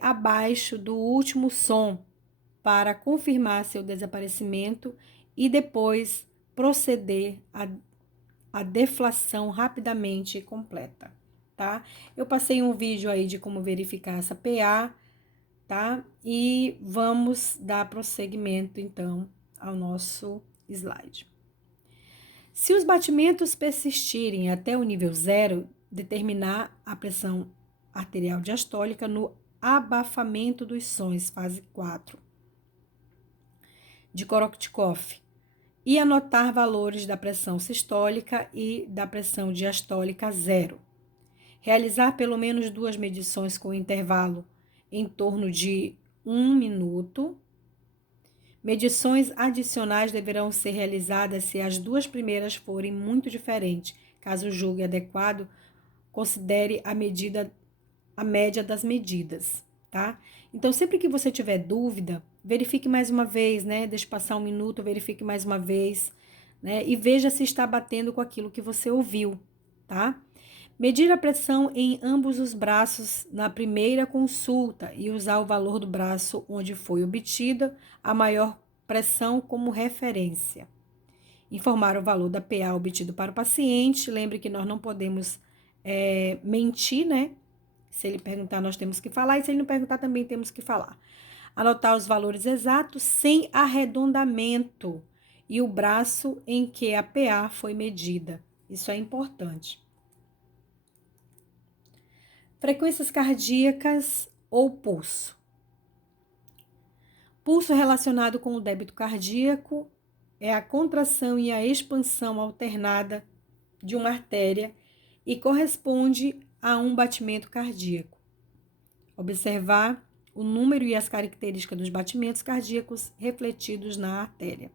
abaixo do último som para confirmar seu desaparecimento e depois proceder à deflação rapidamente e completa, tá? Eu passei um vídeo aí de como verificar essa PA, tá? E vamos dar prosseguimento, então, ao nosso slide. Se os batimentos persistirem até o nível 0, determinar a pressão arterial diastólica no abafamento dos sons, fase 4, de Korotchkov, e anotar valores da pressão sistólica e da pressão diastólica 0. Realizar pelo menos 2 medições com intervalo em torno de 1 minuto. Medições adicionais deverão ser realizadas se as 2 primeiras forem muito diferentes. Caso julgue adequado, considere a média das medidas, tá? Então, sempre que você tiver dúvida, verifique mais uma vez, né? Deixe passar 1 minuto, verifique mais uma vez, né? E veja se está batendo com aquilo que você ouviu, tá? Medir a pressão em ambos os braços na primeira consulta e usar o valor do braço onde foi obtida a maior pressão como referência. Informar o valor da PA obtido para o paciente. Lembre que nós não podemos mentir, né? Se ele perguntar, nós temos que falar, e se ele não perguntar, também temos que falar. Anotar os valores exatos sem arredondamento e o braço em que a PA foi medida. Isso é importante. Frequências cardíacas ou pulso. Pulso relacionado com o débito cardíaco é a contração e a expansão alternada de uma artéria e corresponde a um batimento cardíaco. Observar o número e as características dos batimentos cardíacos refletidos na artéria.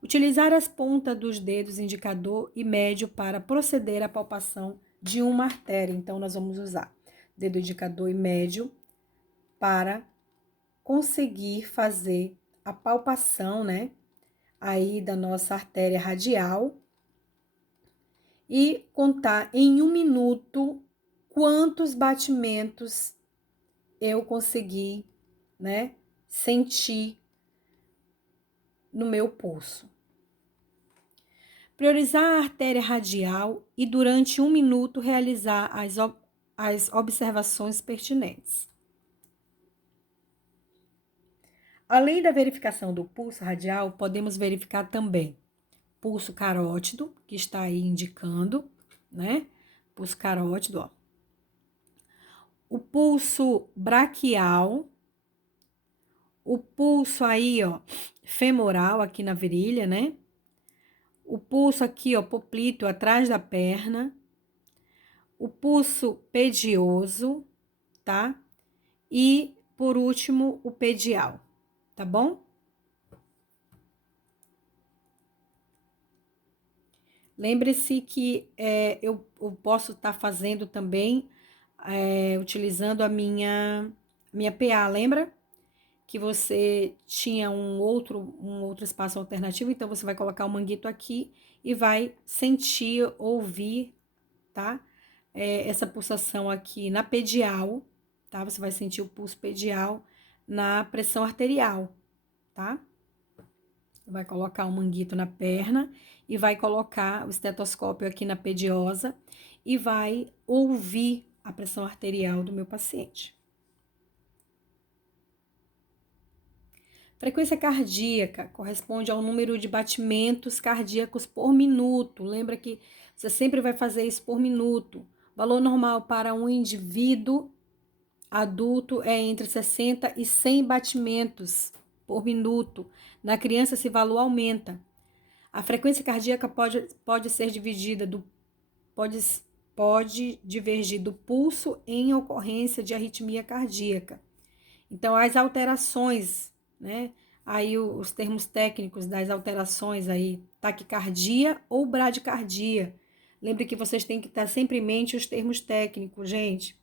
Utilizar as pontas dos dedos indicador e médio para proceder à palpação de uma artéria. Então, nós vamos usar dedo indicador e médio para conseguir fazer a palpação, né, aí da nossa artéria radial e contar em 1 minuto quantos batimentos eu consegui, né, sentir no meu pulso. Priorizar a artéria radial e durante 1 minuto realizar as observações pertinentes. Além da verificação do pulso radial, podemos verificar também pulso carótido, que está aí indicando, né? Pulso carótido, ó. O pulso braquial, o pulso aí, ó, femoral aqui na virilha, né? O pulso aqui, ó, poplito atrás da perna. O pulso pedioso, tá? E, por último, o pedial, tá bom? Lembre-se que eu posso estar fazendo também, utilizando a minha PA, lembra? Que você tinha um outro espaço alternativo, então você vai colocar o manguito aqui e vai sentir, ouvir, tá? Essa pulsação aqui na pedial, tá? Você vai sentir o pulso pedial na pressão arterial, tá? Vai colocar o manguito na perna e vai colocar o estetoscópio aqui na pediosa e vai ouvir a pressão arterial do meu paciente. Frequência cardíaca corresponde ao número de batimentos cardíacos por minuto. Lembra que você sempre vai fazer isso por minuto. Valor normal para um indivíduo adulto é entre 60 e 100 batimentos por minuto. Na criança, esse valor aumenta. A frequência cardíaca pode ser dividida pode divergir do pulso em ocorrência de arritmia cardíaca. Então, as alterações, né? Aí os termos técnicos das alterações aí, taquicardia ou bradicardia. Lembre que vocês têm que estar sempre em mente os termos técnicos, gente.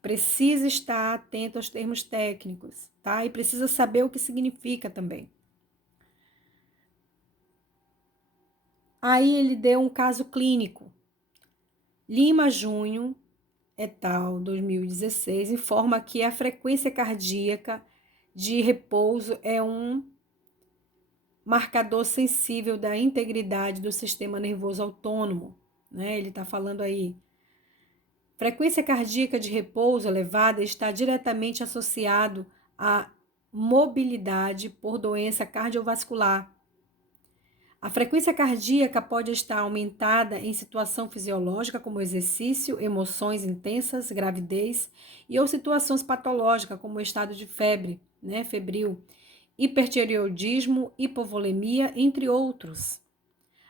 Precisa estar atento aos termos técnicos, tá? E precisa saber o que significa também. Aí ele deu um caso clínico. Lima Júnior et al., 2016, informa que a frequência cardíaca de repouso é um marcador sensível da integridade do sistema nervoso autônomo, né? Ele está falando aí. Frequência cardíaca de repouso elevada está diretamente associado à mobilidade por doença cardiovascular. A frequência cardíaca pode estar aumentada em situação fisiológica, como exercício, emoções intensas, gravidez, ou situações patológicas, como o estado de febre, né, febril, hipertireoidismo, hipovolemia, entre outros.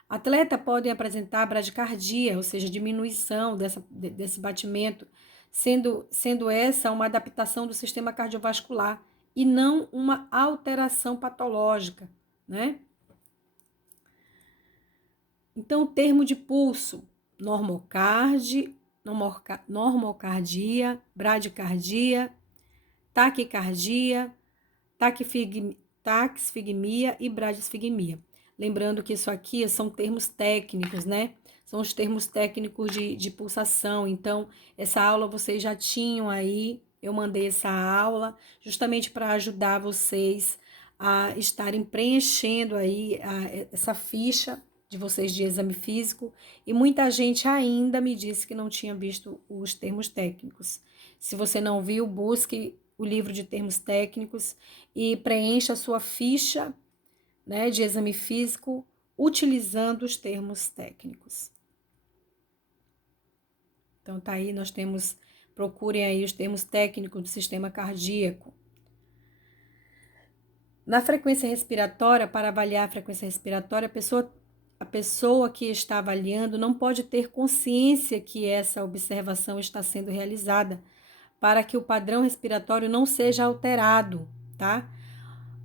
Atletas podem apresentar bradicardia, ou seja, diminuição desse batimento, sendo essa uma adaptação do sistema cardiovascular e não uma alteração patológica, né? Então, o termo de pulso, normocardia, bradicardia, taquicardia, taquisfigmia e bradisfigmia. Lembrando que isso aqui são termos técnicos, né? São os termos técnicos de pulsação. Então, essa aula vocês já tinham aí, eu mandei essa aula justamente para ajudar vocês a estarem preenchendo aí essa ficha de vocês de exame físico, e muita gente ainda me disse que não tinha visto os termos técnicos. Se você não viu, busque o livro de termos técnicos e preencha a sua ficha, né, de exame físico utilizando os termos técnicos. Então tá aí, procurem aí os termos técnicos do sistema cardíaco. Na frequência respiratória, para avaliar a frequência respiratória, a pessoa que está avaliando não pode ter consciência que essa observação está sendo realizada, para que o padrão respiratório não seja alterado, tá?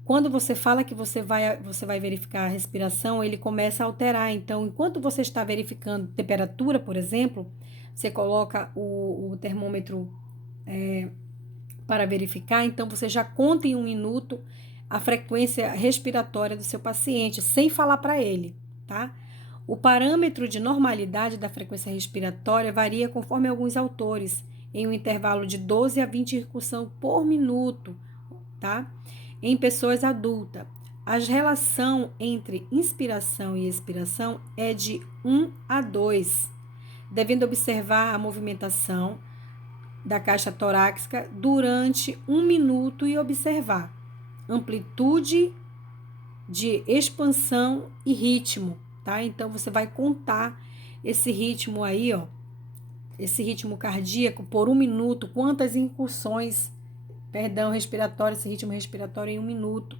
Quando você fala que você vai verificar a respiração, ele começa a alterar. Então, enquanto você está verificando temperatura, por exemplo, você coloca o termômetro para verificar, então você já conta em 1 minuto a frequência respiratória do seu paciente, sem falar para ele, tá? O parâmetro de normalidade da frequência respiratória varia conforme alguns autores, em um intervalo de 12 a 20 incursões por minuto, tá? Em pessoas adultas, a relação entre inspiração e expiração é de 1 a 2, devendo observar a movimentação da caixa torácica durante 1 minuto e observar amplitude de expansão e ritmo, tá? Então, você vai contar esse ritmo aí, ó, esse ritmo cardíaco por 1 minuto, quantas incursões, respiratórias, esse ritmo respiratório em 1 minuto.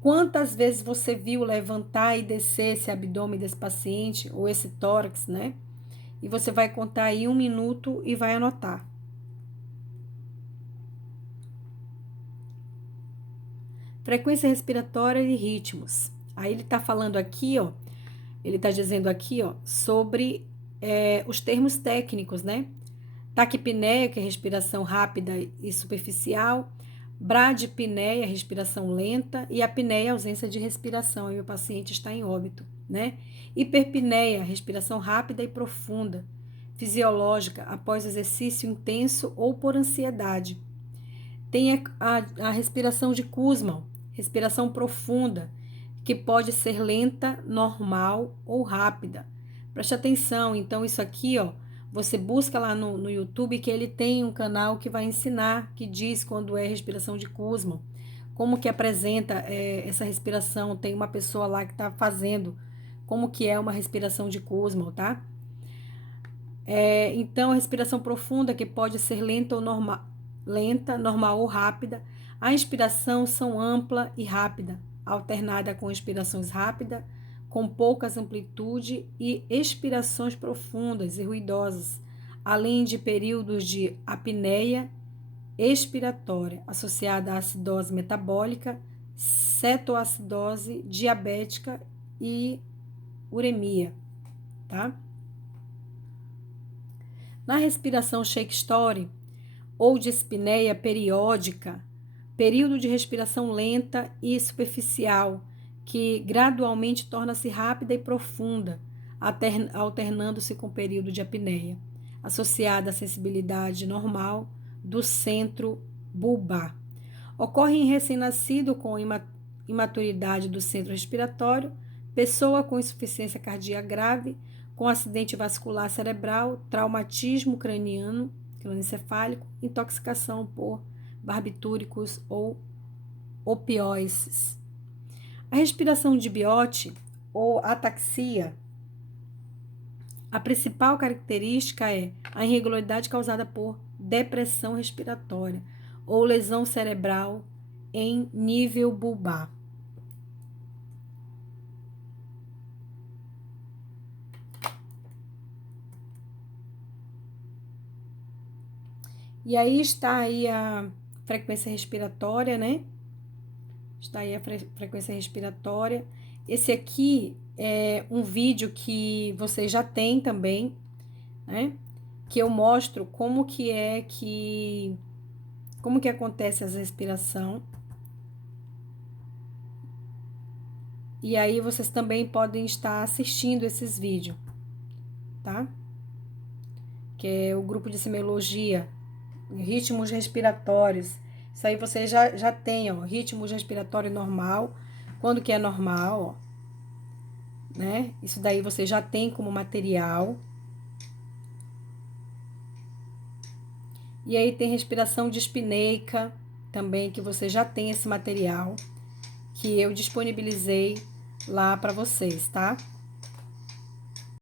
Quantas vezes você viu levantar e descer esse abdômen desse paciente, ou esse tórax, né? E você vai contar aí 1 minuto e vai anotar. Frequência respiratória e ritmos. Aí ele tá falando aqui, ó, ele tá dizendo aqui, ó, sobre os termos técnicos, né? Taquipneia, que é respiração rápida e superficial, bradipneia, respiração lenta, e apneia, ausência de respiração, e o paciente está em óbito, né? Hiperpneia, respiração rápida e profunda, fisiológica, após exercício intenso ou por ansiedade. Tem a respiração de Kussmaul, respiração profunda, que pode ser lenta, normal ou rápida. Preste atenção, então isso aqui, ó, você busca lá no YouTube, que ele tem um canal que vai ensinar, que diz quando é respiração de Kussmaul, como que apresenta essa respiração. Tem uma pessoa lá que está fazendo como que é uma respiração de Kussmaul, tá? Então, a respiração profunda, que pode ser lenta, normal ou rápida. A inspiração são ampla e rápida, alternada com expirações rápidas, com poucas amplitude, e expirações profundas e ruidosas, além de períodos de apneia expiratória, associada à acidose metabólica, cetoacidose diabética e uremia, tá? Na respiração Shake-Story ou dispneia periódica, período de respiração lenta e superficial, que gradualmente torna-se rápida e profunda, alternando-se com o período de apneia. associada à sensibilidade normal do centro bulbar. Ocorre em recém-nascido com imaturidade do centro respiratório, pessoa com insuficiência cardíaca grave, com acidente vascular cerebral, traumatismo crânioencefálico, intoxicação por barbitúricos ou opioides. A respiração de Biot ou ataxia, a principal característica é a irregularidade causada por depressão respiratória ou lesão cerebral em nível bulbar. E aí está aí a frequência respiratória, né? Está aí a frequência respiratória. Esse aqui é um vídeo que vocês já têm também, né? Que eu mostro como que acontece essa respiração. E aí vocês também podem estar assistindo esses vídeos, tá? Que é o grupo de semiologia, ritmos respiratórios. Isso aí vocês já tem, ó, ritmo respiratório normal. Quando que é normal, ó, né? Isso daí você já tem como material. E aí tem respiração dispneica também, que você já tem esse material, que eu disponibilizei lá para vocês, tá?